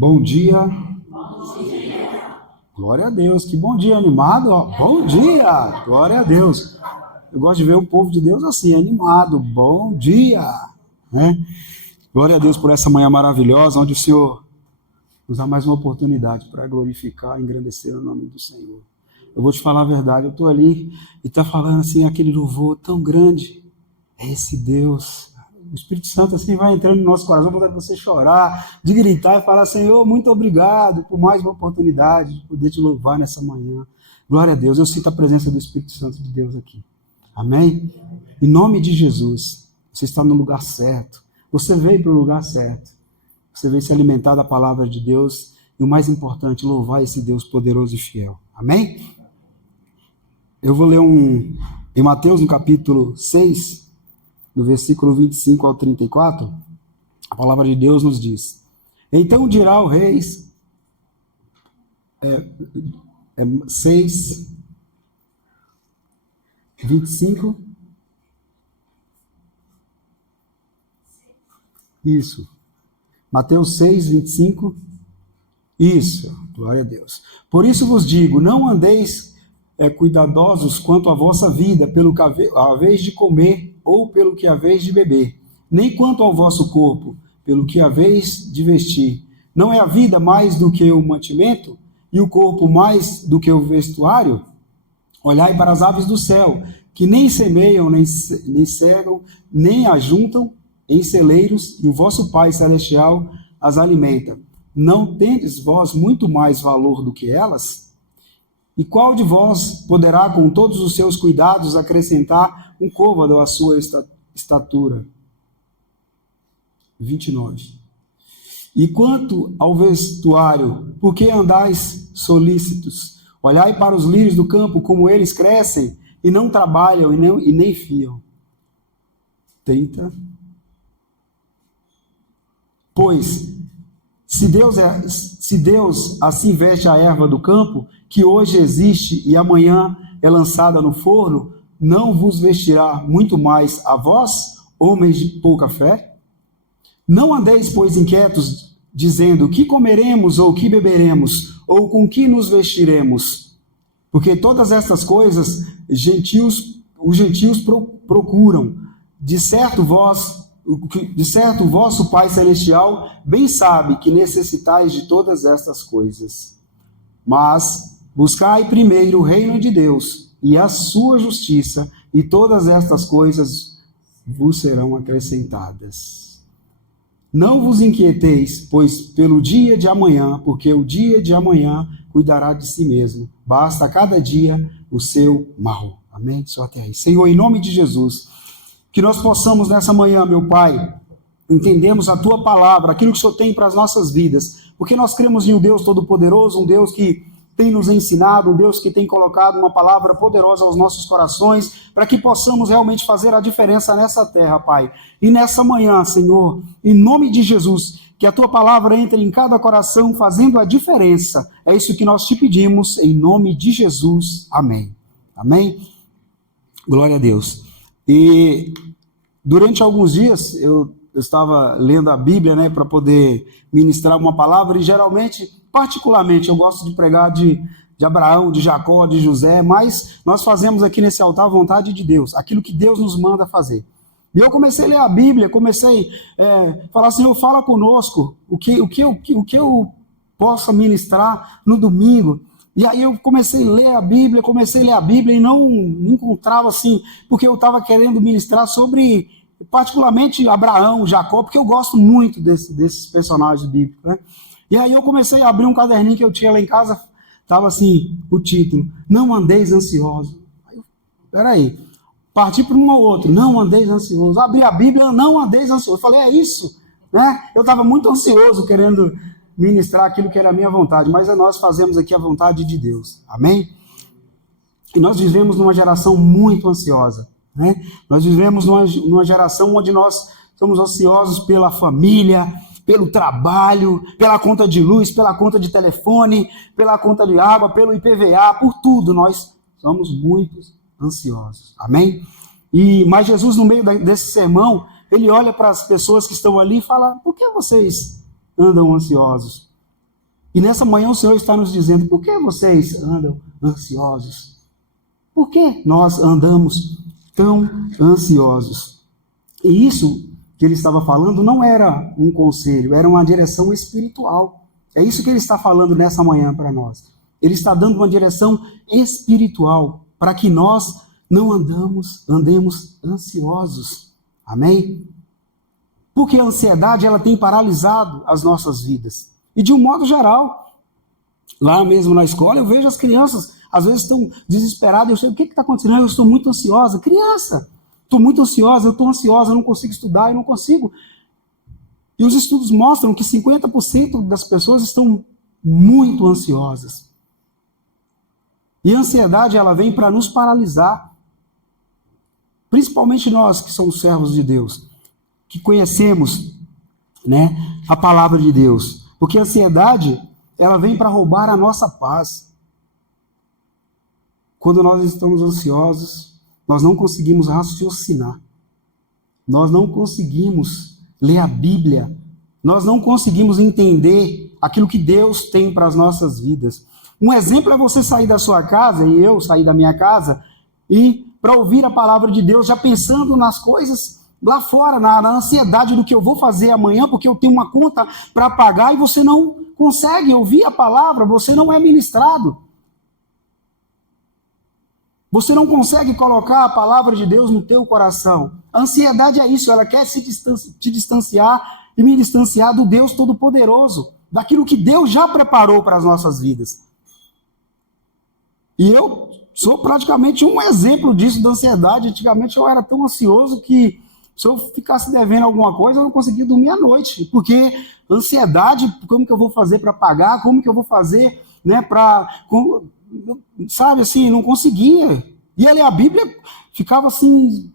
Bom dia. Glória a Deus. Que bom dia, animado. Ó. Bom dia. Glória a Deus. Eu gosto de ver o povo de Deus assim, animado. Bom dia. Né? Glória a Deus por essa manhã maravilhosa, onde o Senhor nos dá mais uma oportunidade para glorificar e engrandecer o nome do Senhor. Eu vou te falar a verdade. Eu estou ali e está falando assim, aquele louvor tão grande. É esse Deus. O Espírito Santo assim vai entrando no nosso coração, para você chorar, de gritar e falar: Senhor, muito obrigado por mais uma oportunidade de poder te louvar nessa manhã. Glória a Deus. Eu sinto a presença do Espírito Santo de Deus aqui. Amém? Em nome de Jesus, você está no lugar certo. Você veio para o lugar certo. Você veio se alimentar da palavra de Deus e, o mais importante, louvar esse Deus poderoso e fiel. Amém? Eu vou ler em Mateus, no capítulo 6, do versículo 25 ao 34, a palavra de Deus nos diz: Então dirá o rei, 6, 25, isso, Mateus 6, 25, isso, glória a Deus. Por isso vos digo, não andeis cuidadosos quanto à vossa vida, pelo que haveis de comer, ou pelo que haveis de beber, nem quanto ao vosso corpo, pelo que haveis de vestir. Não é a vida mais do que o mantimento, e o corpo mais do que o vestuário? Olhai para as aves do céu, que nem semeiam, nem cegam, nem ajuntam em celeiros, e o vosso Pai Celestial as alimenta. Não tendes vós muito mais valor do que elas? E qual de vós poderá, com todos os seus cuidados, acrescentar um côvado à sua estatura? 29. E quanto ao vestuário, por que andais solícitos? Olhai para os lírios do campo, como eles crescem, e não trabalham e nem fiam. 30. Pois, se Deus assim veste a erva do campo, que hoje existe e amanhã é lançada no forno, não vos vestirá muito mais a vós, homens de pouca fé? Não andeis, pois, inquietos, dizendo: que comeremos, ou que beberemos, ou com que nos vestiremos? Porque todas estas coisas os gentios procuram. De certo, o vosso Pai Celestial bem sabe que necessitais de todas estas coisas. Mas buscai primeiro o reino de Deus e a sua justiça, e todas estas coisas vos serão acrescentadas. Não vos inquieteis, pois pelo dia de amanhã, porque o dia de amanhã cuidará de si mesmo. Basta a cada dia o seu mal. Amém? Só até aí. Senhor, em nome de Jesus, que nós possamos nessa manhã, meu Pai, entendemos a Tua palavra, aquilo que o Senhor tem para as nossas vidas, porque nós cremos em um Deus todo-poderoso, um Deus que tem nos ensinado, um Deus que tem colocado uma palavra poderosa aos nossos corações, para que possamos realmente fazer a diferença nessa terra, Pai. E nessa manhã, Senhor, em nome de Jesus, que a Tua palavra entre em cada coração, fazendo a diferença. É isso que nós te pedimos, em nome de Jesus. Amém. Amém? Glória a Deus. E durante alguns dias eu estava lendo a Bíblia, né, para poder ministrar uma palavra, e geralmente, particularmente, eu gosto de pregar de Abraão, de Jacó, de José, mas nós fazemos aqui nesse altar a vontade de Deus, aquilo que Deus nos manda fazer. E eu comecei a ler a Bíblia, comecei a falar: Senhor, fala conosco, o que eu possa ministrar no domingo. E aí eu comecei a ler a Bíblia e não encontrava assim, porque eu estava querendo ministrar sobre, particularmente, Abraão, Jacó, porque eu gosto muito desses personagens bíblicos, né? E aí eu comecei a abrir um caderninho que eu tinha lá em casa, estava assim, o título: Não andeis ansiosos. Peraí, parti para um ou outro: não andeis ansiosos. Abri a Bíblia: não andeis ansiosos. Eu falei: é isso, né? Eu estava muito ansioso, querendo ministrar aquilo que era a minha vontade, mas nós fazemos aqui a vontade de Deus, amém? E nós vivemos numa geração muito ansiosa, né? Nós vivemos numa geração onde nós somos ansiosos pela família, pelo trabalho, pela conta de luz, pela conta de telefone, pela conta de água, pelo IPVA, por tudo. Nós somos muito ansiosos, amém? Mas Jesus, no meio desse sermão, ele olha para as pessoas que estão ali e fala: por que vocês andam ansiosos? E nessa manhã o Senhor está nos dizendo: por que vocês andam ansiosos? Por que nós andamos tão ansiosos? E isso que ele estava falando não era um conselho, era uma direção espiritual. É isso que ele está falando nessa manhã para nós. Ele está dando uma direção espiritual para que nós não andemos ansiosos. Amém? Porque a ansiedade, ela tem paralisado as nossas vidas. E de um modo geral, lá mesmo na escola, eu vejo as crianças, às vezes estão desesperadas, eu sei, o que está acontecendo? Eu estou muito ansiosa. Criança, estou muito ansiosa, eu não consigo estudar, eu não consigo. E os estudos mostram que 50% das pessoas estão muito ansiosas. E a ansiedade, ela vem para nos paralisar. Principalmente nós que somos servos de Deus, que conhecemos, né, a palavra de Deus. Porque a ansiedade, ela vem para roubar a nossa paz. Quando nós estamos ansiosos, nós não conseguimos raciocinar. Nós não conseguimos ler a Bíblia. Nós não conseguimos entender aquilo que Deus tem para as nossas vidas. Um exemplo é você sair da sua casa, e eu sair da minha casa, e para ouvir a palavra de Deus, já pensando nas coisas lá fora, na ansiedade do que eu vou fazer amanhã, porque eu tenho uma conta para pagar, e você não consegue ouvir a palavra, você não é ministrado. Você não consegue colocar a palavra de Deus no teu coração. A ansiedade é isso, ela quer te distanciar e me distanciar do Deus Todo-Poderoso, daquilo que Deus já preparou para as nossas vidas. E eu sou praticamente um exemplo disso, da ansiedade. Antigamente eu era tão ansioso que se eu ficasse devendo alguma coisa, eu não conseguia dormir à noite. Porque ansiedade, como que eu vou fazer para pagar? Como que eu vou fazer, né, sabe assim, não conseguia. E ali a Bíblia ficava assim,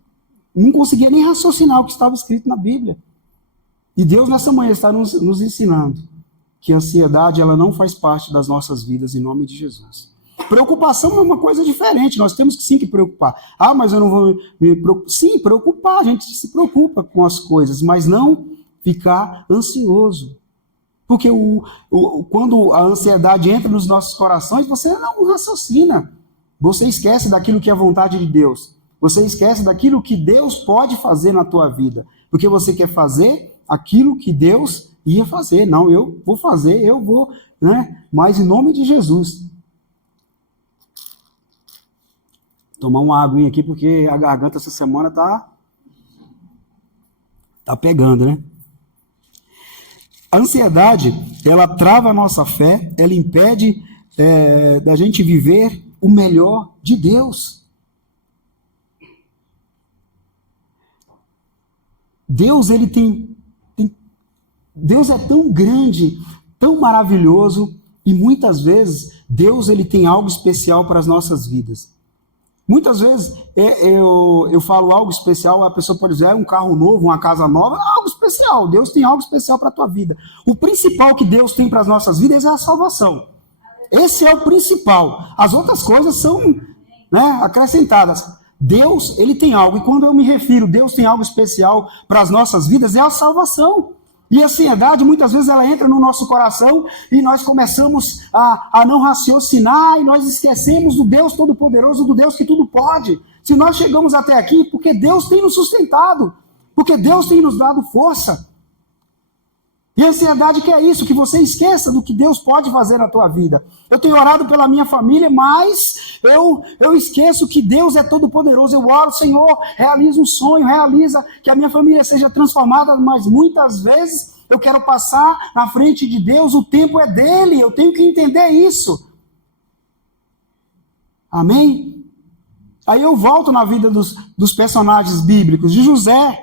não conseguia nem raciocinar o que estava escrito na Bíblia. E Deus nessa manhã está nos ensinando que a ansiedade, ela não faz parte das nossas vidas, em nome de Jesus. Preocupação é uma coisa diferente, nós temos que sim que preocupar. Ah, mas eu não vou me preocupar. Sim, preocupar, a gente se preocupa com as coisas, mas não ficar ansioso. Porque quando a ansiedade entra nos nossos corações, você não raciocina. Você esquece daquilo que é a vontade de Deus. Você esquece daquilo que Deus pode fazer na tua vida. Porque você quer fazer aquilo que Deus ia fazer. Não, eu vou fazer, né? Mas em nome de Jesus. Tomar uma aguinha aqui, porque a garganta essa semana tá pegando, né? A ansiedade, ela trava a nossa fé, ela impede da gente viver o melhor de Deus. Deus, Deus é tão grande, tão maravilhoso, e muitas vezes Deus, ele tem algo especial para as nossas vidas. Muitas vezes eu falo algo especial, a pessoa pode dizer, um carro novo, uma casa nova, algo especial. Deus tem algo especial para a tua vida. O principal que Deus tem para as nossas vidas é a salvação. Esse é o principal. As outras coisas são, né, acrescentadas. Deus, ele tem algo, e quando eu me refiro, Deus tem algo especial para as nossas vidas, é a salvação. E a ansiedade, muitas vezes, ela entra no nosso coração e nós começamos a não raciocinar e nós esquecemos do Deus Todo-Poderoso, do Deus que tudo pode. Se nós chegamos até aqui, porque Deus tem nos sustentado, porque Deus tem nos dado força. E a ansiedade quer isso, que você esqueça do que Deus pode fazer na tua vida. Eu tenho orado pela minha família, mas eu esqueço que Deus é todo-poderoso. Eu oro, Senhor, realiza um sonho, realiza que a minha família seja transformada, mas muitas vezes eu quero passar na frente de Deus, o tempo é dele, eu tenho que entender isso. Amém? Aí eu volto na vida dos personagens bíblicos, de José,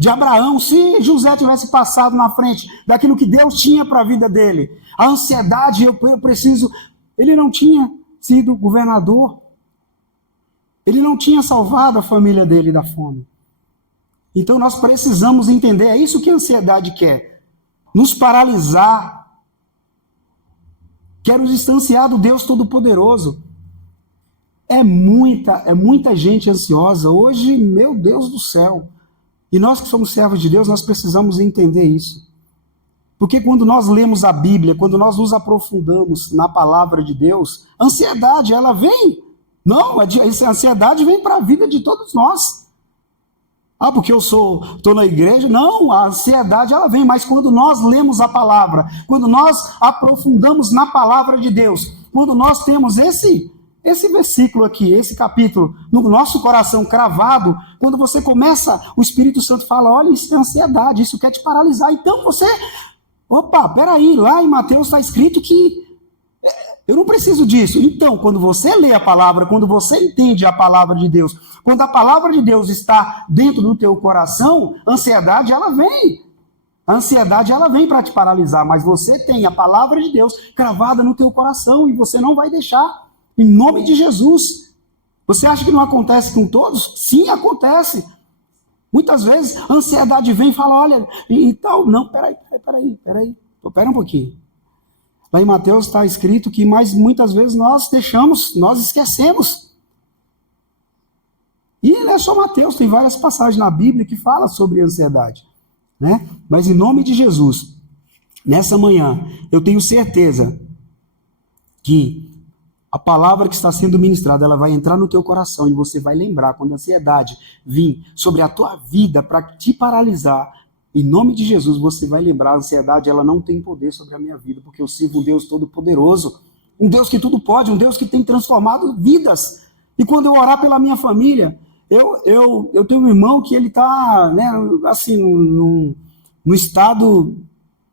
de Abraão. Se José tivesse passado na frente daquilo que Deus tinha para a vida dele, a ansiedade, eu preciso... Ele não tinha sido governador. Ele não tinha salvado a família dele da fome. Então nós precisamos entender, é isso que a ansiedade quer. Nos paralisar. Quer nos distanciar do Deus Todo-Poderoso. É muita gente ansiosa. Hoje, meu Deus do céu. E nós que somos servos de Deus, nós precisamos entender isso. Porque quando nós lemos a Bíblia, quando nós nos aprofundamos na palavra de Deus, a ansiedade, ela vem. Não, essa ansiedade vem para a vida de todos nós. Ah, porque eu estou na igreja? Não, a ansiedade ela vem, mas quando nós lemos a palavra, quando nós aprofundamos na palavra de Deus, quando nós temos esse versículo aqui, esse capítulo, no nosso coração cravado, quando você começa, o Espírito Santo fala, olha, isso é ansiedade, isso quer te paralisar. Então você, opa, peraí, lá em Mateus está escrito que eu não preciso disso. Então, quando você lê a palavra, quando você entende a palavra de Deus, quando a palavra de Deus está dentro do teu coração, a ansiedade, ela vem. A ansiedade, ela vem para te paralisar, mas você tem a palavra de Deus cravada no teu coração e você não vai deixar. Em nome de Jesus. Você acha que não acontece com todos? Sim, acontece. Muitas vezes a ansiedade vem e fala, olha, e tal. Não, peraí. Espera um pouquinho. Lá em Mateus está escrito que, mas muitas vezes nós esquecemos. E não é só Mateus, tem várias passagens na Bíblia que falam sobre ansiedade. Né? Mas em nome de Jesus, nessa manhã, eu tenho certeza que a palavra que está sendo ministrada, ela vai entrar no teu coração e você vai lembrar, quando a ansiedade vir sobre a tua vida para te paralisar, em nome de Jesus, você vai lembrar, a ansiedade, ela não tem poder sobre a minha vida, porque eu sirvo um Deus todo-poderoso, um Deus que tudo pode, um Deus que tem transformado vidas. E quando eu orar pela minha família, eu tenho um irmão que ele está, né, assim, no estado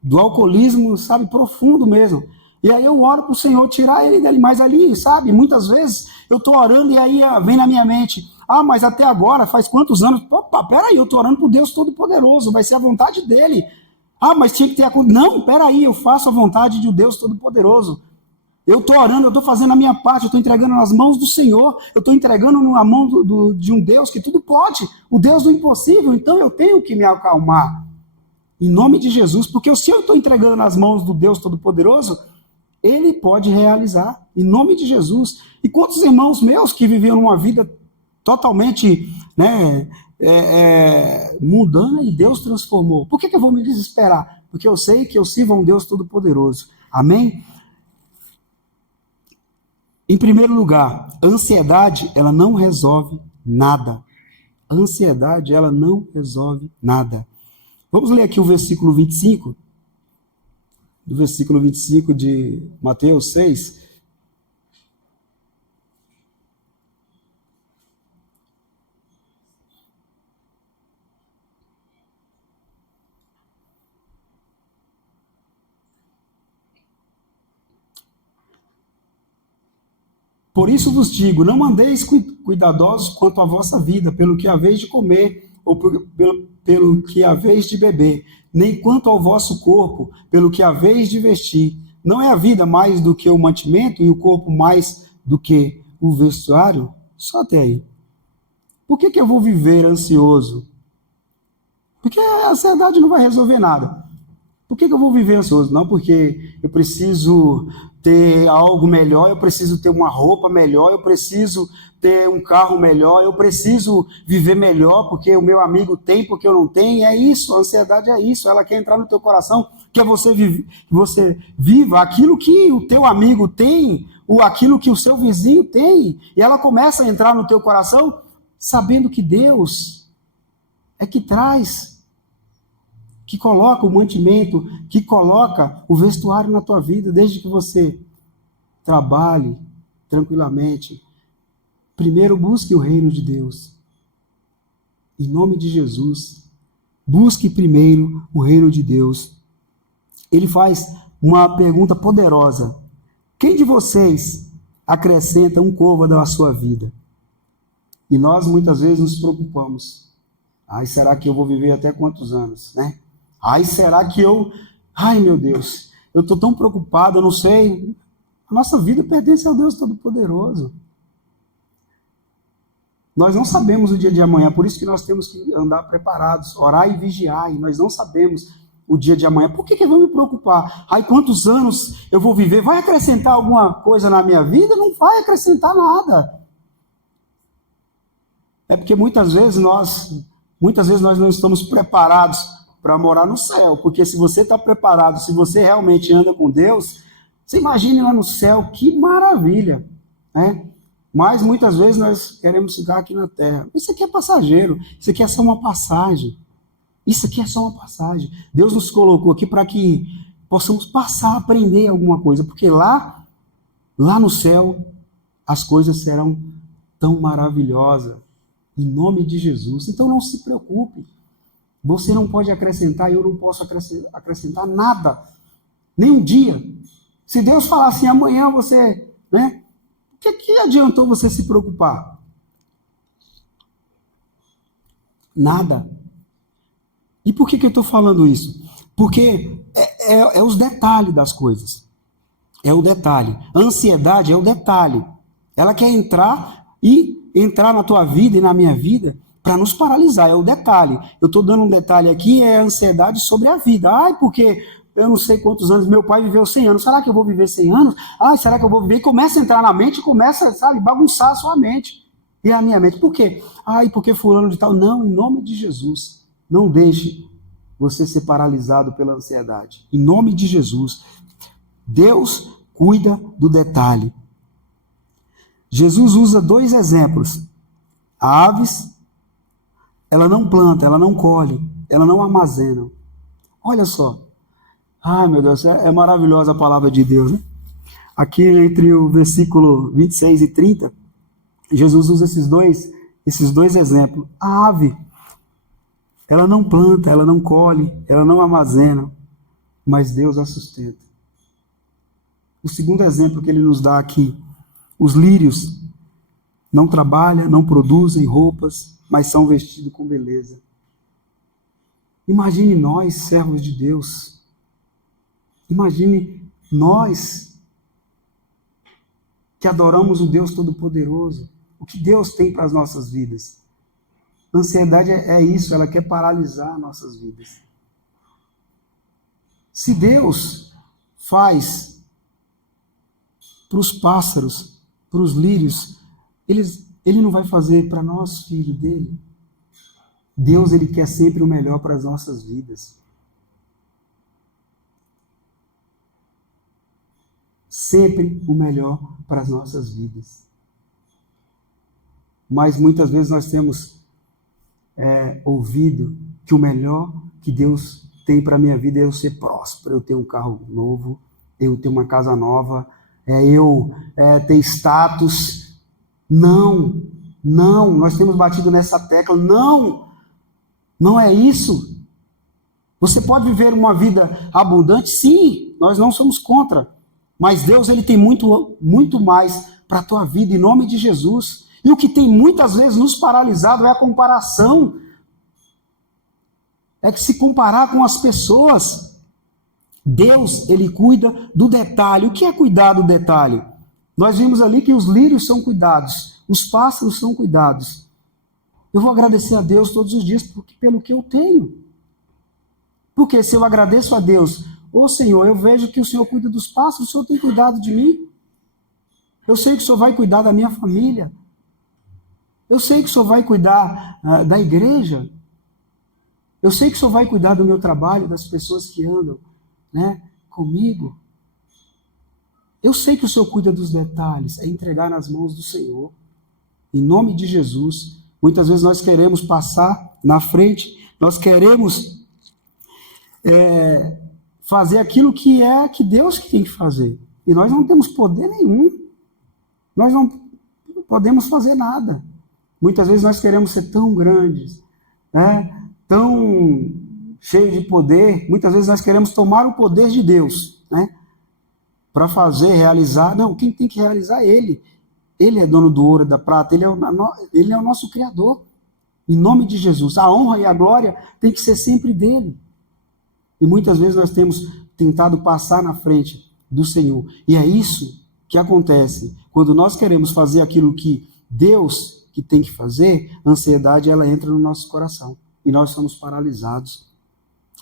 do alcoolismo, sabe, profundo mesmo. E aí eu oro para o Senhor tirar ele dele, mas ali, sabe, muitas vezes eu estou orando e aí vem na minha mente, mas até agora, faz quantos anos? Opa, peraí, eu estou orando para o Deus Todo-Poderoso, vai ser a vontade dele. Mas tinha que ter acontecido. Não, peraí, eu faço a vontade de um Deus Todo-Poderoso. Eu estou orando, eu estou fazendo a minha parte, eu estou entregando nas mãos do Senhor, eu estou entregando na mão de um Deus que tudo pode, o Deus do impossível, então eu tenho que me acalmar. Em nome de Jesus, porque se eu estou entregando nas mãos do Deus Todo-Poderoso, Ele pode realizar, em nome de Jesus. E quantos irmãos meus que viviam uma vida totalmente, né, mundana e Deus transformou? Por que eu vou me desesperar? Porque eu sei que eu sirvo a um Deus Todo-Poderoso. Amém? Em primeiro lugar, a ansiedade, ela não resolve nada. A ansiedade, ela não resolve nada. Vamos ler aqui o versículo 25. Do versículo 25 de Mateus 6. Por isso vos digo, não andeis cuidadosos quanto à vossa vida, pelo que haveis de comer, ou pelo que haveis de beber, nem quanto ao vosso corpo, pelo que haveis de vestir. Não é a vida mais do que o mantimento, e o corpo mais do que o vestuário? Só até aí. Por que eu vou viver ansioso? Porque a ansiedade não vai resolver nada. Por que eu vou viver ansioso? Não, porque eu preciso ter algo melhor, eu preciso ter uma roupa melhor, eu preciso ter um carro melhor, eu preciso viver melhor, porque o meu amigo tem, porque eu não tenho. É isso, a ansiedade é isso, ela quer entrar no teu coração, quer você viva aquilo que o teu amigo tem, ou aquilo que o seu vizinho tem, e ela começa a entrar no teu coração, sabendo que Deus é que traz, que coloca o mantimento, que coloca o vestuário na tua vida, desde que você trabalhe tranquilamente. Primeiro busque o reino de Deus. Em nome de Jesus, busque primeiro o reino de Deus. Ele faz uma pergunta poderosa. Quem de vocês acrescenta um côvado à sua vida? E nós muitas vezes nos preocupamos. Será que eu vou viver até quantos anos, né? Será que ai meu Deus, eu estou tão preocupado, eu não sei. A nossa vida pertence ao Deus Todo-Poderoso. Nós não sabemos o dia de amanhã, por isso que nós temos que andar preparados, orar e vigiar, e nós não sabemos o dia de amanhã. Por que eu vou me preocupar? Quantos anos eu vou viver? Vai acrescentar alguma coisa na minha vida? Não vai acrescentar nada. É porque muitas vezes nós não estamos preparados para morar no céu, porque se você está preparado, se você realmente anda com Deus, você imagine lá no céu, que maravilha, né? Mas muitas vezes nós queremos ficar aqui na terra. Isso aqui é passageiro, isso aqui é só uma passagem. Isso aqui é só uma passagem. Deus nos colocou aqui para que possamos passar, aprender alguma coisa, porque lá no céu, as coisas serão tão maravilhosas, em nome de Jesus. Então não se preocupe, você não pode acrescentar, eu não posso acrescentar nada, nem um dia. Se Deus falar assim, amanhã você, né? O que adiantou você se preocupar? Nada. E por que eu estou falando isso? Porque é os detalhes das coisas. É o detalhe. A ansiedade é o detalhe. Ela quer entrar na tua vida e na minha vida para nos paralisar. É o detalhe. Eu estou dando um detalhe aqui, é a ansiedade sobre a vida. Ai, porque eu não sei quantos anos, meu pai viveu 100 anos. Será que eu vou viver 100 anos? Ai, será que eu vou viver? E começa a entrar na mente, começa, sabe, bagunçar a sua mente. E a minha mente. Por quê? Ai, porque fulano de tal. Não, em nome de Jesus. Não deixe você ser paralisado pela ansiedade. Em nome de Jesus. Deus cuida do detalhe. Jesus usa 2 exemplos. A aves, ela não planta, ela não colhe, ela não armazena. Olha só. Ai, meu Deus, é maravilhosa a palavra de Deus, né? Aqui entre o versículo 26 e 30, Jesus usa esses dois exemplos. A ave, ela não planta, ela não colhe, ela não armazena, mas Deus a sustenta. O segundo exemplo que ele nos dá aqui, os lírios não trabalham, não produzem roupas, mas são vestidos com beleza. Imagine nós, servos de Deus. Imagine nós que adoramos o Deus Todo-Poderoso. O que Deus tem para as nossas vidas? A ansiedade é isso, ela quer paralisar nossas vidas. Se Deus faz para os pássaros, para os lírios, Ele não vai fazer para nós, filho dele. Deus, Ele quer sempre o melhor para as nossas vidas. Sempre o melhor para as nossas vidas. Mas muitas vezes nós temos ouvido que o melhor que Deus tem para a minha vida é eu ser próspero, eu ter um carro novo, eu ter uma casa nova, eu ter status. Não, nós temos batido nessa tecla, não é isso. Você pode viver uma vida abundante? Sim, nós não somos contra, mas Deus, Ele tem muito, muito mais para a tua vida, em nome de Jesus. E o que tem muitas vezes nos paralisado é a comparação. É que se comparar com as pessoas. Deus, Ele cuida do detalhe. O que é cuidar do detalhe? Nós vimos ali que os lírios são cuidados, os pássaros são cuidados. Eu vou agradecer a Deus todos os dias pelo que eu tenho. Porque se eu agradeço a Deus, Senhor, eu vejo que o Senhor cuida dos pássaros, o Senhor tem cuidado de mim. Eu sei que o Senhor vai cuidar da minha família. Eu sei que o Senhor vai cuidar da igreja. Eu sei que o Senhor vai cuidar do meu trabalho, das pessoas que andam, né, comigo. Eu sei que o Senhor cuida dos detalhes, é entregar nas mãos do Senhor. Em nome de Jesus. Muitas vezes nós queremos passar na frente, nós queremos fazer aquilo que é que Deus que tem que fazer. E nós não temos poder nenhum. Nós não podemos fazer nada. Muitas vezes nós queremos ser tão grandes, né? Tão cheios de poder. Muitas vezes nós queremos tomar o poder de Deus, né? Para fazer, realizar. Não, quem tem que realizar é Ele. Ele é dono do ouro e da prata. Ele é o nosso Criador. Em nome de Jesus. A honra e a glória tem que ser sempre dEle. E muitas vezes nós temos tentado passar na frente do Senhor. E é isso que acontece. Quando nós queremos fazer aquilo que Deus que tem que fazer, a ansiedade ela entra no nosso coração. E nós somos paralisados.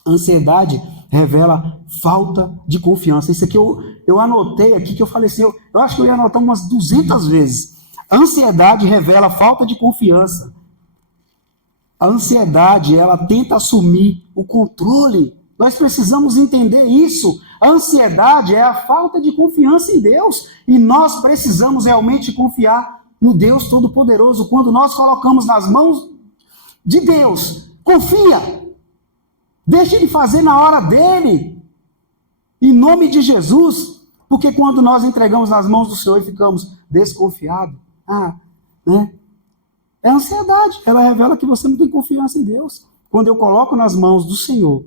A ansiedade revela falta de confiança. Isso aqui eu anotei aqui, que eu falei assim, eu acho que eu ia anotar umas 200 vezes. A ansiedade revela falta de confiança. A ansiedade, ela tenta assumir o controle. Nós precisamos entender isso. A ansiedade é a falta de confiança em Deus. E nós precisamos realmente confiar no Deus Todo-Poderoso. Quando nós colocamos nas mãos de Deus, confia. Deixe Ele fazer na hora dele. Em nome de Jesus. Porque quando nós entregamos nas mãos do Senhor e ficamos desconfiados, é a ansiedade. Ela revela que você não tem confiança em Deus. Quando eu coloco nas mãos do Senhor,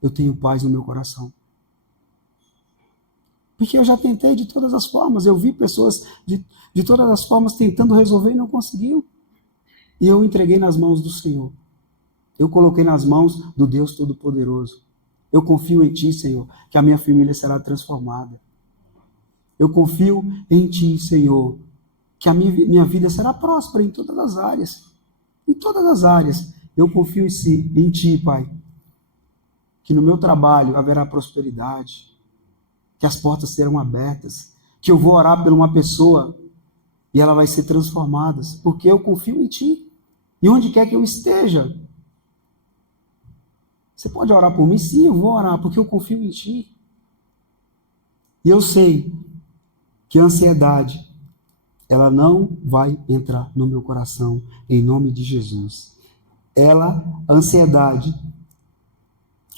eu tenho paz no meu coração. Porque eu já tentei de todas as formas. Eu vi pessoas de todas as formas tentando resolver e não conseguiu. E eu entreguei nas mãos do Senhor. Eu coloquei nas mãos do Deus Todo-Poderoso. Eu confio em Ti, Senhor, que a minha família será transformada. Eu confio em Ti, Senhor, que a minha vida será próspera em todas as áreas. Em todas as áreas. Eu confio em Ti, Pai, que no meu trabalho haverá prosperidade, que as portas serão abertas, que eu vou orar por uma pessoa e ela vai ser transformada, porque eu confio em Ti. E onde quer que eu esteja, você pode orar por mim? Sim, eu vou orar, porque eu confio em Ti. E eu sei que a ansiedade, ela não vai entrar no meu coração, em nome de Jesus. A ansiedade,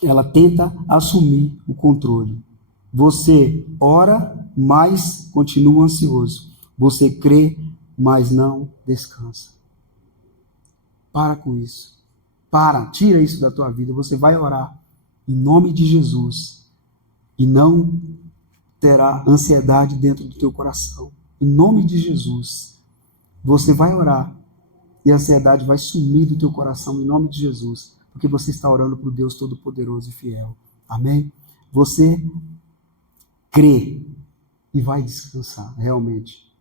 ela tenta assumir o controle. Você ora, mas continua ansioso. Você crê, mas não descansa. Para com isso. Tira isso da tua vida. Você vai orar em nome de Jesus e não terá ansiedade dentro do teu coração. Em nome de Jesus. Você vai orar e a ansiedade vai sumir do teu coração em nome de Jesus, porque você está orando para o Deus Todo-Poderoso e fiel. Amém? Você crê e vai descansar, realmente.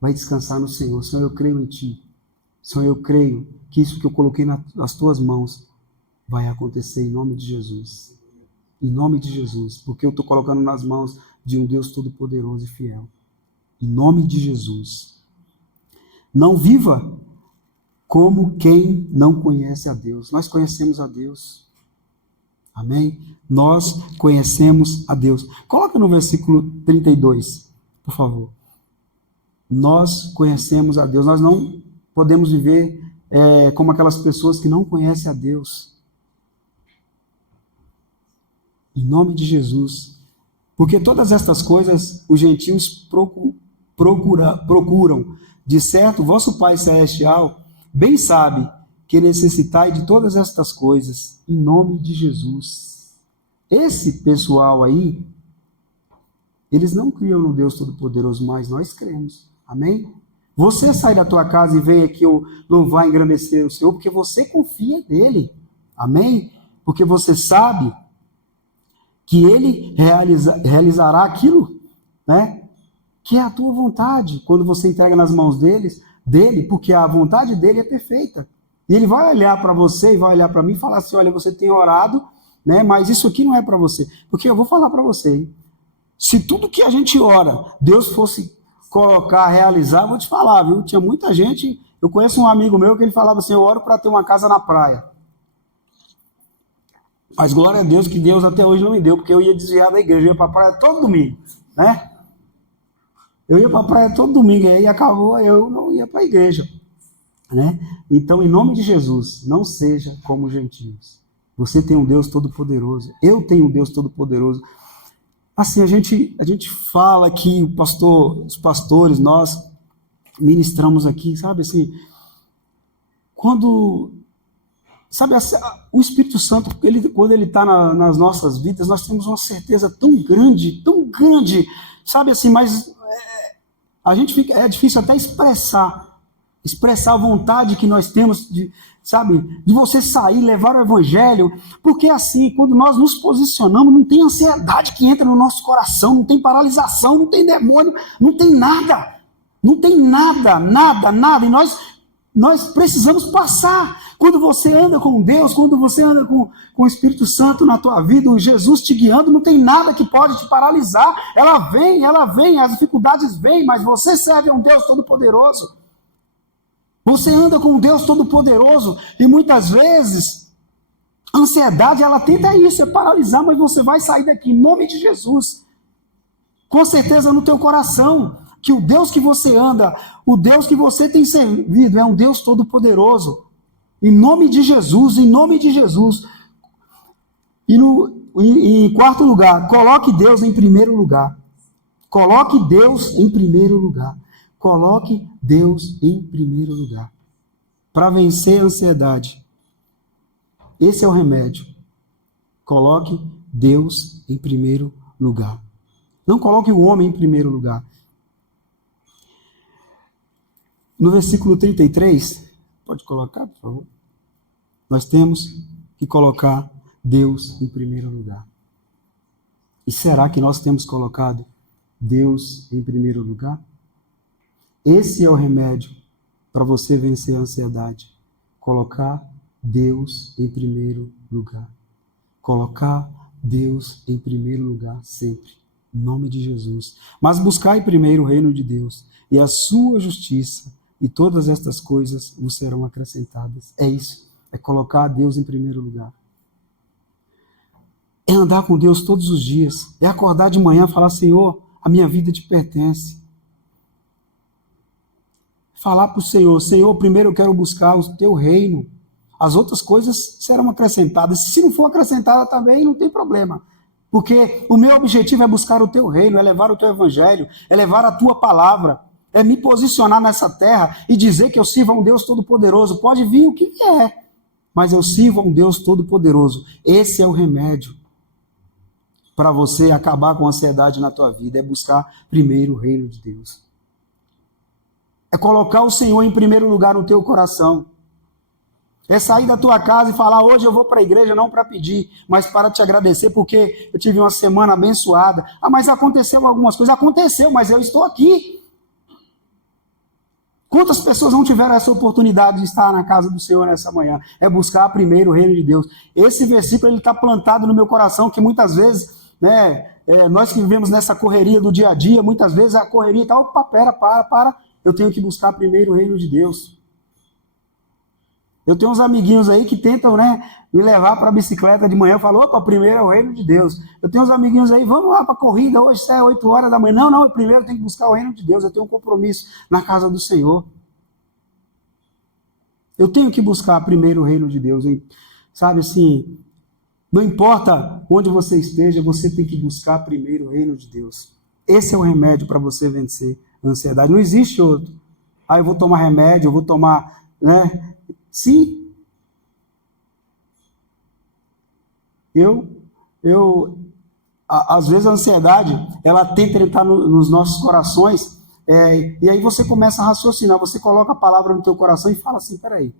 Vai descansar no Senhor. Senhor, eu creio em Ti. Senhor, eu creio que isso que eu coloquei nas Tuas mãos vai acontecer em nome de Jesus. Em nome de Jesus. Porque eu estou colocando nas mãos de um Deus Todo-Poderoso e fiel. Em nome de Jesus. Não viva como quem não conhece a Deus. Nós conhecemos a Deus. Amém? Nós conhecemos a Deus. Coloca no versículo 32, por favor. Nós conhecemos a Deus. Nós não podemos viver como aquelas pessoas que não conhecem a Deus. Em nome de Jesus. Porque todas estas coisas os gentios procuram. De certo, vosso Pai Celestial bem sabe que necessitai de todas estas coisas. Em nome de Jesus. Esse pessoal aí, eles não criam no Deus Todo-Poderoso, mas nós cremos. Amém? Você sai da tua casa e vem aqui louvar e engrandecer o Senhor, porque você confia nele. Amém? Porque você sabe que Ele realizará aquilo, né? Que é a tua vontade, quando você entrega nas mãos dele, porque a vontade dele é perfeita. E Ele vai olhar para você e vai olhar para mim e falar assim, olha, você tem orado, né? Mas isso aqui não é para você. Porque eu vou falar para você, hein? Se tudo que a gente ora, Deus fosse colocar, realizar, eu vou te falar, viu? Tinha muita gente, eu conheço um amigo meu que ele falava assim, eu oro para ter uma casa na praia. Mas glória a Deus que Deus até hoje não me deu, porque eu ia desviar da igreja, eu ia para a praia todo domingo, né? Eu ia para a praia todo domingo, e aí acabou, eu não ia para a igreja, né? Então, em nome de Jesus, não seja como os gentios. Você tem um Deus Todo-Poderoso, eu tenho um Deus Todo-Poderoso. Assim, a gente fala aqui, os pastores, nós ministramos aqui, sabe assim, sabe, o Espírito Santo, quando ele está nas nossas vidas, nós temos uma certeza tão grande, sabe assim, mas é difícil até expressar a vontade que nós temos de você sair, levar o evangelho, porque assim, quando nós nos posicionamos, não tem ansiedade que entra no nosso coração, não tem paralisação, não tem demônio, não tem nada, e nós precisamos passar. Quando você anda com Deus, quando você anda com o Espírito Santo na tua vida, o Jesus te guiando, não tem nada que pode te paralisar. Ela vem, as dificuldades vêm, mas você serve a um Deus Todo-Poderoso. Você anda com um Deus Todo-Poderoso e muitas vezes a ansiedade, ela tenta isso, é paralisar, mas você vai sair daqui em nome de Jesus. Com certeza no teu coração, que o Deus que você anda, o Deus que você tem servido é um Deus Todo-Poderoso. Em nome de Jesus, em nome de Jesus. E em quarto lugar, coloque Deus em primeiro lugar. Coloque Deus em primeiro lugar. Coloque Deus em primeiro lugar. Para vencer a ansiedade. Esse é o remédio. Coloque Deus em primeiro lugar. Não coloque o homem em primeiro lugar. No versículo 33, pode colocar, por favor? Nós temos que colocar Deus em primeiro lugar. E será que nós temos colocado Deus em primeiro lugar? Esse é o remédio para você vencer a ansiedade. Colocar Deus em primeiro lugar. Colocar Deus em primeiro lugar sempre. Em nome de Jesus. Mas buscai primeiro o reino de Deus e a sua justiça, e todas estas coisas vos serão acrescentadas. É isso. É colocar Deus em primeiro lugar. É andar com Deus todos os dias. É acordar de manhã e falar: Senhor, a minha vida te pertence. Falar para o Senhor: Senhor, primeiro eu quero buscar o teu reino. As outras coisas serão acrescentadas. Se não for acrescentada também, não tem problema. Porque o meu objetivo é buscar o teu reino, é levar o teu evangelho, é levar a tua palavra, é me posicionar nessa terra e dizer que eu sirvo a um Deus Todo-Poderoso. Pode vir o que vier, mas eu sirvo a um Deus Todo-Poderoso. Esse é o remédio para você acabar com a ansiedade na tua vida, é buscar primeiro o reino de Deus. É colocar o Senhor em primeiro lugar no teu coração. É sair da tua casa e falar: hoje eu vou para a igreja não para pedir, mas para te agradecer, porque eu tive uma semana abençoada. Ah, mas aconteceu algumas coisas. Aconteceu, mas eu estou aqui. Quantas pessoas não tiveram essa oportunidade de estar na casa do Senhor nessa manhã? É buscar primeiro o reino de Deus. Esse versículo está plantado no meu coração, que muitas vezes, nós que vivemos nessa correria do dia a dia, muitas vezes a correria está: opa, para, eu tenho que buscar primeiro o reino de Deus. Eu tenho uns amiguinhos aí que tentam, me levar para a bicicleta de manhã. Eu falo: opa, primeiro é o reino de Deus. Eu tenho uns amiguinhos aí: vamos lá para a corrida, hoje é 8 horas da manhã. Não, primeiro eu tenho que buscar o reino de Deus. Eu tenho um compromisso na casa do Senhor. Eu tenho que buscar primeiro o reino de Deus. Hein? Sabe assim, não importa onde você esteja, você tem que buscar primeiro o reino de Deus. Esse é o remédio para você vencer a ansiedade. Não existe outro. Eu vou tomar remédio, eu vou tomar, Sim. Às vezes a ansiedade, ela tenta entrar nos nossos corações, e aí você começa a raciocinar, você coloca a palavra no teu coração e fala assim: peraí,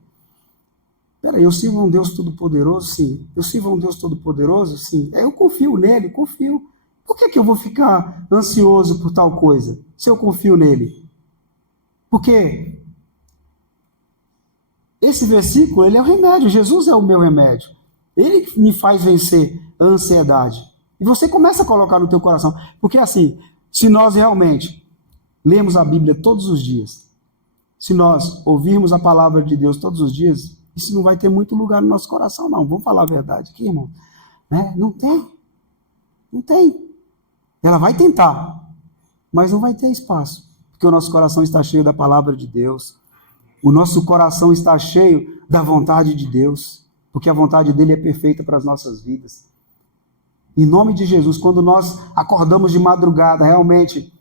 eu sirvo a um Deus Todo-Poderoso? Sim. Eu sirvo a um Deus Todo-Poderoso? Sim. Eu confio nele, confio. Por que eu vou ficar ansioso por tal coisa, se eu confio nele? Porque esse versículo, ele é o remédio. Jesus é o meu remédio. Ele me faz vencer a ansiedade. E você começa a colocar no teu coração. Porque assim, se nós realmente lemos a Bíblia todos os dias, se nós ouvirmos a palavra de Deus todos os dias, isso não vai ter muito lugar no nosso coração, não. Vamos falar a verdade aqui, irmão. Não tem. Não tem. Ela vai tentar, mas não vai ter espaço. Porque o nosso coração está cheio da palavra de Deus. O nosso coração está cheio da vontade de Deus, porque a vontade dele é perfeita para as nossas vidas. Em nome de Jesus, quando nós acordamos de madrugada, realmente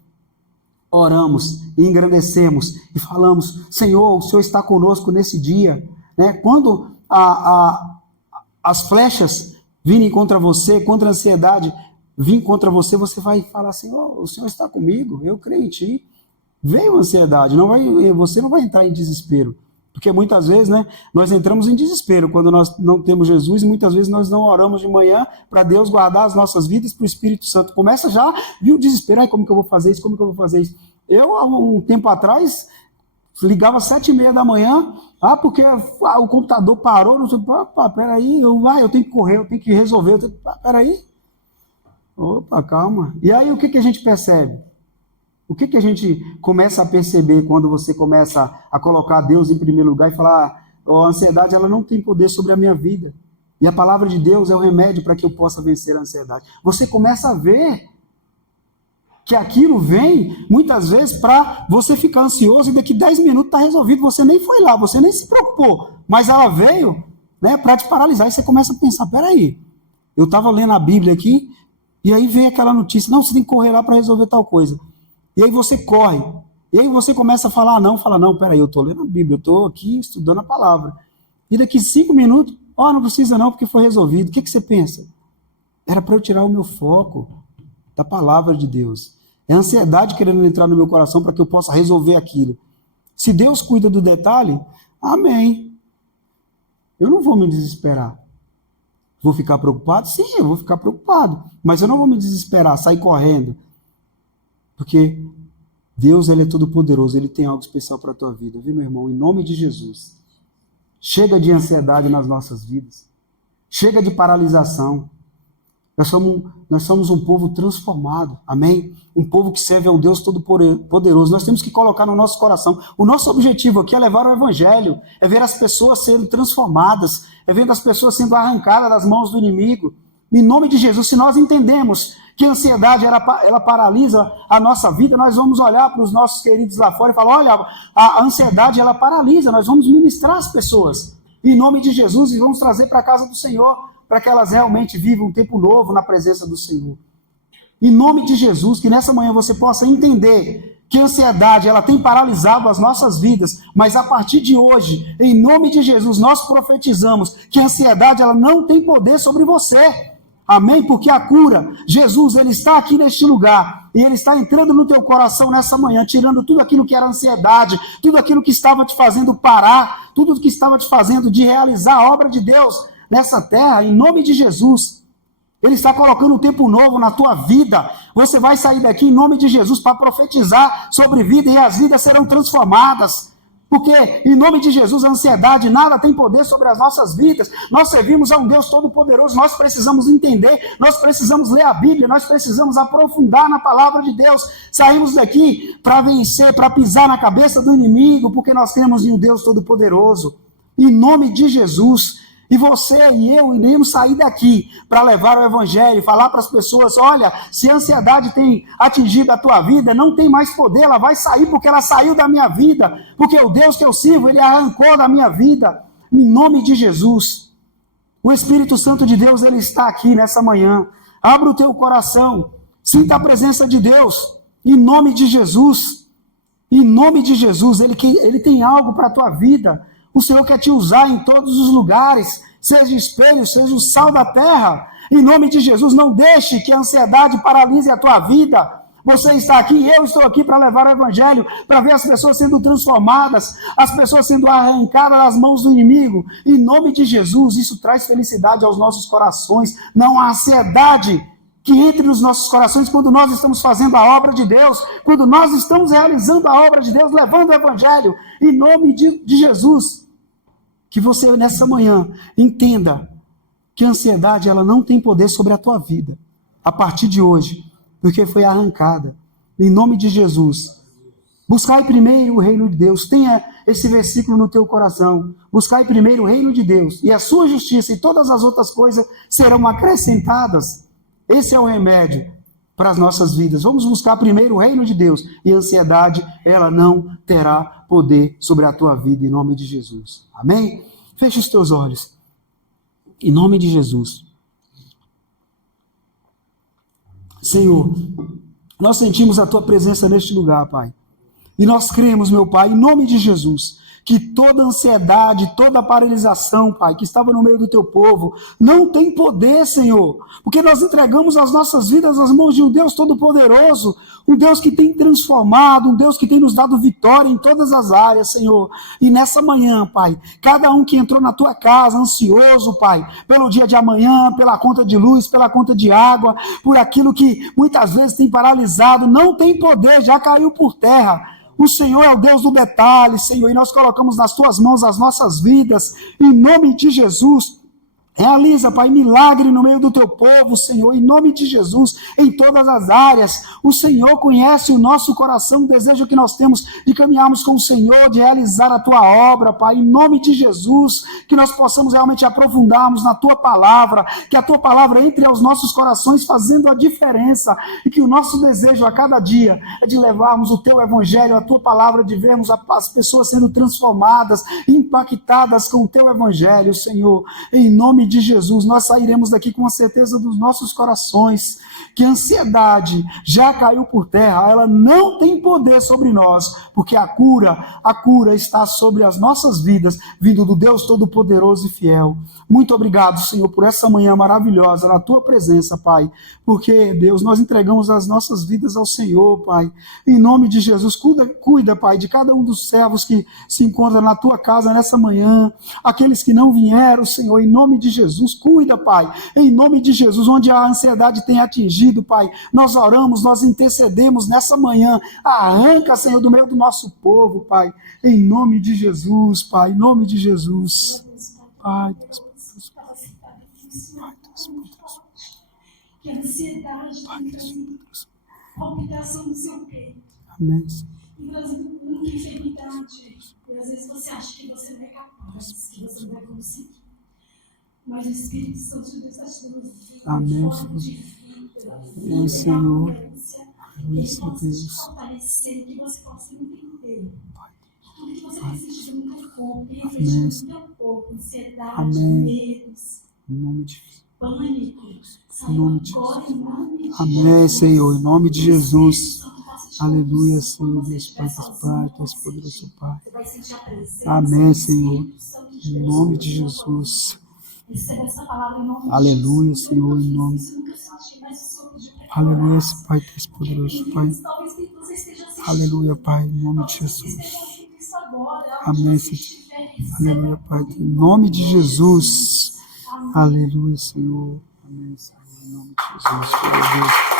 oramos e engrandecemos e falamos: Senhor, o Senhor está conosco nesse dia. Quando as flechas virem contra você, contra a ansiedade vir contra você, você vai falar: Senhor, o Senhor está comigo, eu creio em Ti. Veio a ansiedade, você não vai entrar em desespero, porque muitas vezes nós entramos em desespero quando nós não temos Jesus, e muitas vezes nós não oramos de manhã para Deus guardar as nossas vidas para o Espírito Santo. Começa já, viu o desespero: como que eu vou fazer isso, como que eu vou fazer isso? Eu, há um tempo atrás, Ligava às 7h30 da manhã, porque o computador parou, não sei, peraí, eu tenho que correr, eu tenho que resolver, peraí. Opa, calma. E aí o que a gente percebe? O que a gente começa a perceber quando você começa a colocar Deus em primeiro lugar e falar, a ansiedade ela não tem poder sobre a minha vida. E a palavra de Deus é o remédio para que eu possa vencer a ansiedade. Você começa a ver que aquilo vem, muitas vezes, para você ficar ansioso e daqui 10 minutos está resolvido. Você nem foi lá, você nem se preocupou. Mas ela veio, né, para te paralisar. E você começa a pensar, peraí, eu estava lendo a Bíblia aqui, e aí vem aquela notícia, não, você tem que correr lá para resolver tal coisa. E aí você corre. E aí você começa a falar, não, peraí, eu estou lendo a Bíblia, eu estou aqui estudando a palavra. E daqui 5 minutos, não precisa não, porque foi resolvido. O que você pensa? Era para eu tirar o meu foco da palavra de Deus. É a ansiedade querendo entrar no meu coração para que eu possa resolver aquilo. Se Deus cuida do detalhe, amém. Eu não vou me desesperar. Vou ficar preocupado? Sim, eu vou ficar preocupado. Mas eu não vou me desesperar, sair correndo. Porque Deus, ele é todo poderoso, ele tem algo especial para a tua vida, viu, meu irmão? Em nome de Jesus. Chega de ansiedade nas nossas vidas. Chega de paralisação. Nós somos um povo transformado, amém? Um povo que serve ao Deus Todo-Poderoso. Nós temos que colocar no nosso coração. O nosso objetivo aqui é levar o Evangelho, é ver as pessoas sendo transformadas, é ver as pessoas sendo arrancadas das mãos do inimigo. Em nome de Jesus, se nós entendemos que a ansiedade ela paralisa a nossa vida, nós vamos olhar para os nossos queridos lá fora e falar, olha, a ansiedade ela paralisa, nós vamos ministrar as pessoas em nome de Jesus e vamos trazer para a casa do Senhor, para que elas realmente vivam um tempo novo na presença do Senhor. Em nome de Jesus, que nessa manhã você possa entender que a ansiedade ela tem paralisado as nossas vidas, mas a partir de hoje, em nome de Jesus, nós profetizamos que a ansiedade ela não tem poder sobre você. Amém? Porque a cura, Jesus, ele está aqui neste lugar, e ele está entrando no teu coração nessa manhã, tirando tudo aquilo que era ansiedade, tudo aquilo que estava te fazendo parar, tudo que estava te fazendo de realizar a obra de Deus nessa terra, em nome de Jesus. Ele está colocando um tempo novo na tua vida. Você vai sair daqui em nome de Jesus para profetizar sobre vida, e as vidas serão transformadas. Porque, em nome de Jesus, a ansiedade, nada tem poder sobre as nossas vidas. Nós servimos a um Deus Todo-Poderoso, nós precisamos entender, nós precisamos ler a Bíblia, nós precisamos aprofundar na palavra de Deus. Saímos daqui para vencer, para pisar na cabeça do inimigo, porque nós cremos em um Deus Todo-Poderoso. Em nome de Jesus. E você e eu iremos sair daqui para levar o Evangelho, falar para as pessoas, olha, se a ansiedade tem atingido a tua vida, não tem mais poder, ela vai sair porque ela saiu da minha vida, porque o Deus que eu sirvo, ele arrancou da minha vida, em nome de Jesus. O Espírito Santo de Deus, ele está aqui nessa manhã. Abra o teu coração, sinta a presença de Deus, em nome de Jesus. Em nome de Jesus, ele tem algo para a tua vida. O Senhor quer te usar em todos os lugares, seja espelho, seja o sal da terra. Em nome de Jesus, não deixe que a ansiedade paralise a tua vida. Você está aqui, eu estou aqui para levar o Evangelho, para ver as pessoas sendo transformadas, as pessoas sendo arrancadas das mãos do inimigo. Em nome de Jesus, isso traz felicidade aos nossos corações. Não há ansiedade que entre nos nossos corações quando nós estamos fazendo a obra de Deus, quando nós estamos realizando a obra de Deus, levando o Evangelho. Em nome de Jesus. Que você, nessa manhã, entenda que a ansiedade ela não tem poder sobre a tua vida, a partir de hoje, porque foi arrancada. Em nome de Jesus. Buscai primeiro o reino de Deus. Tenha esse versículo no teu coração. Buscai primeiro o reino de Deus, e a sua justiça e todas as outras coisas serão acrescentadas. Esse é o remédio para as nossas vidas. Vamos buscar primeiro o reino de Deus, e a ansiedade, ela não terá poder sobre a tua vida, em nome de Jesus. Amém? Feche os teus olhos. Em nome de Jesus. Senhor, nós sentimos a tua presença neste lugar, Pai. E nós cremos, meu Pai, em nome de Jesus, que toda ansiedade, toda paralisação, Pai, que estava no meio do teu povo, não tem poder, Senhor, porque nós entregamos as nossas vidas nas mãos de um Deus Todo-Poderoso, um Deus que tem transformado, um Deus que tem nos dado vitória em todas as áreas, Senhor. E nessa manhã, Pai, cada um que entrou na tua casa ansioso, Pai, pelo dia de amanhã, pela conta de luz, pela conta de água, por aquilo que muitas vezes tem paralisado, não tem poder, já caiu por terra. O Senhor é o Deus do detalhe, Senhor, e nós colocamos nas tuas mãos as nossas vidas, em nome de Jesus. Realiza, Pai, milagre no meio do teu povo, Senhor, em nome de Jesus, em todas as áreas. O Senhor conhece o nosso coração, o desejo que nós temos de caminharmos com o Senhor, de realizar a tua obra, Pai, em nome de Jesus, que nós possamos realmente aprofundarmos na tua palavra, que a tua palavra entre aos nossos corações fazendo a diferença, e que o nosso desejo a cada dia é de levarmos o teu evangelho, a tua palavra, de vermos as pessoas sendo transformadas, impactadas com o teu evangelho, Senhor, em nome de Jesus. Nós sairemos daqui com a certeza dos nossos corações que a ansiedade já caiu por terra, ela não tem poder sobre nós, porque a cura está sobre as nossas vidas, vindo do Deus Todo-Poderoso e Fiel. Muito obrigado, Senhor, por essa manhã maravilhosa na tua presença, Pai, porque, Deus, nós entregamos as nossas vidas ao Senhor, Pai, em nome de Jesus. Cuida, Pai, de cada um dos servos que se encontra na tua casa nessa manhã, aqueles que não vieram, Senhor, em nome de Jesus, cuida, Pai, em nome de Jesus, onde a ansiedade tem atingido, Pai, nós oramos, nós intercedemos nessa manhã, arranca, Senhor, do meio do nosso povo, Pai, em nome de Jesus, Pai, em nome de Jesus, Pai, Deus, que a ansiedade tem trazido palpitação no seu peito, amém, tem trazido muita enfermidade, e às vezes você acha que você não é capaz, que você não vai conseguir, mas o Espírito Santo de Deus está te dando vida, amém, forma de vida, amém, Senhor, que Ele possa te fortalecer, que você possa entender tudo que você tem sentido no teu corpo, tem refletido no teu corpo, ansiedade, medos, em nome de Jesus. Pânico, Em nome de Jesus. Amém, Senhor, em nome de Jesus. Aleluia, Senhor, Deus Pai, Deus Pai, Deus poderoso Pai. Amém, Senhor, em nome de Jesus. Aleluia, Senhor, em nome. Aleluia, Pai, Deus poderoso Pai. Aleluia, Pai, em nome de Jesus. Amém, Senhor. Aleluia, Pai, em nome de Jesus. Aleluia, Senhor. Amém, Senhor. Em nome de Jesus.